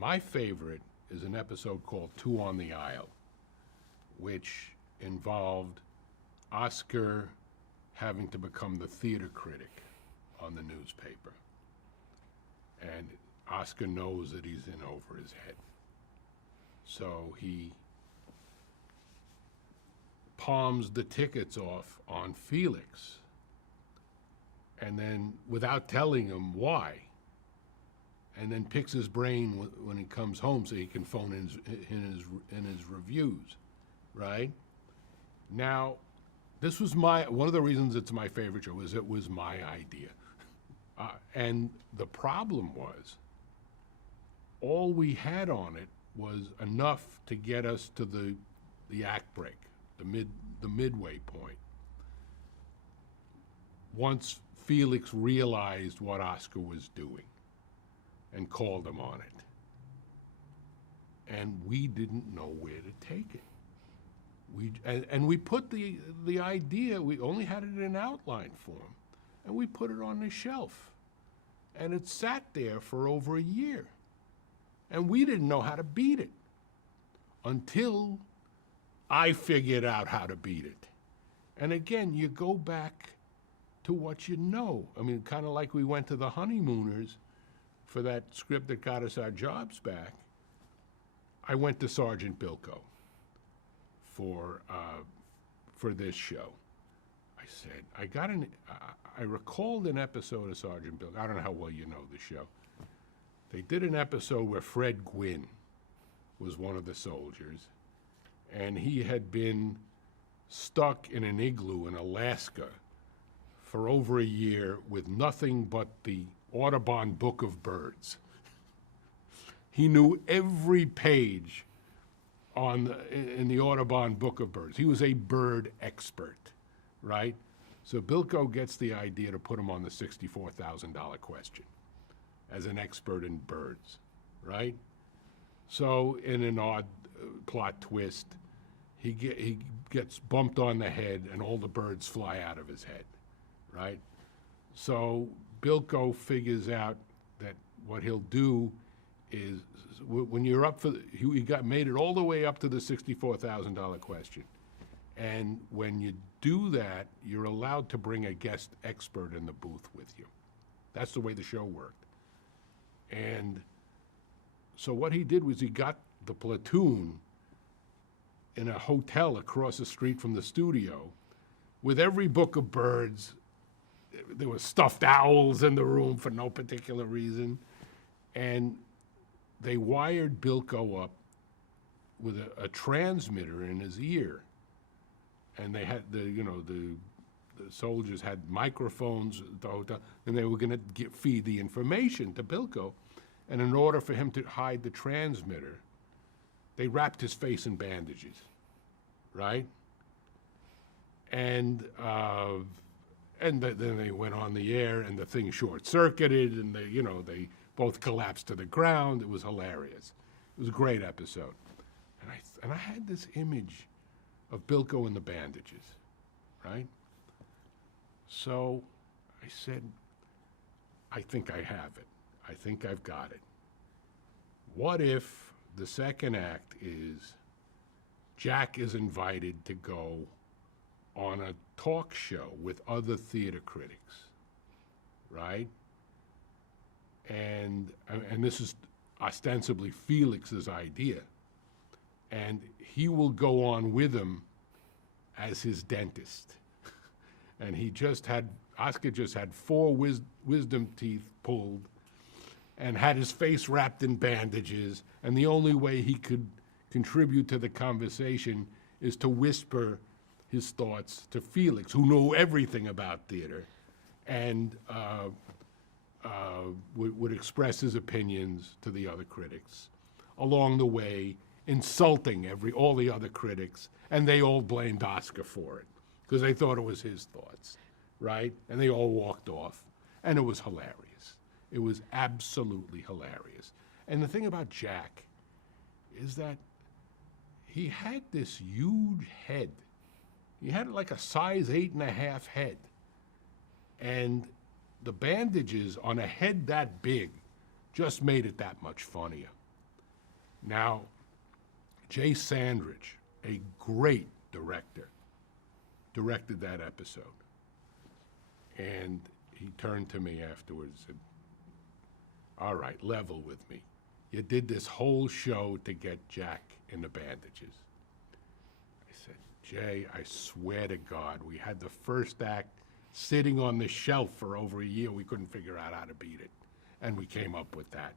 My favorite is an episode called Two on the Aisle, which involved Oscar having to become the theater critic on the newspaper. And Oscar knows that he's in over his head. So he palms the tickets off on Felix, and then without telling him why, and then picks his brain when he comes home so he can phone in his reviews, right? Now, this was one of the reasons it's my favorite show is it was my idea. And the problem was, all we had on it was enough to get us to the act break, the midway point. Once Felix realized what Oscar was doing and called him on it. And we didn't know where to take it. And we put the idea, we only had it in outline form, and we put it on the shelf. And it sat there for over a year. And we didn't know how to beat it until I figured out how to beat it. And again, you go back to what you know. I mean, kind of like we went to the Honeymooners for that script that got us our jobs back. I went to Sergeant Bilko for this show. I said, I recalled an episode of Sergeant Bilko. I don't know how well you know the show. They did an episode where Fred Gwynn was one of the soldiers, and he had been stuck in an igloo in Alaska for over a year with nothing but the Audubon Book of Birds. He knew every page in the Audubon Book of Birds. He was a bird expert, right? So Bilko gets the idea to put him on the $64,000 question as an expert in birds, right? So in an odd plot twist, he gets bumped on the head and all the birds fly out of his head, right? So Bilko figures out that what he'll do is, when you're up for, he made it all the way up to the $64,000 question. And when you do that, you're allowed to bring a guest expert in the booth with you. That's the way the show worked. And so what he did was he got the platoon in a hotel across the street from the studio with every book of birds. There were stuffed owls in the room for no particular reason. And they wired Bilko up with a transmitter in his ear. And they had the soldiers had microphones at the hotel, and they were going to feed the information to Bilko. And in order for him to hide the transmitter, they wrapped his face in bandages, right? And then they went on the air, and the thing short-circuited, and they both collapsed to the ground. It was hilarious. It was a great episode. And I had this image of Bilko in the bandages, right? So I said, I think I have it. I think I've got it. What if the second act is Jack is invited to go on a talk show with other theater critics, right? And this is ostensibly Felix's idea. And he will go on with him as his dentist. And Oscar just had 4 wisdom teeth pulled and had his face wrapped in bandages. And the only way he could contribute to the conversation is to whisper his thoughts to Felix, who knew everything about theater, and would express his opinions to the other critics. Along the way, insulting all the other critics, and they all blamed Oscar for it because they thought it was his thoughts, right? And they all walked off, and it was hilarious. It was absolutely hilarious. And the thing about Jack is that he had this huge head. He had like a size 8.5 head. And the bandages on a head that big just made it that much funnier. Now, Jay Sandridge, a great director, directed that episode. And he turned to me afterwards and said, all right, level with me. You did this whole show to get Jack in the bandages. I said, Jay, I swear to God, we had the first act sitting on the shelf for over a year. We couldn't figure out how to beat it. And we came up with that.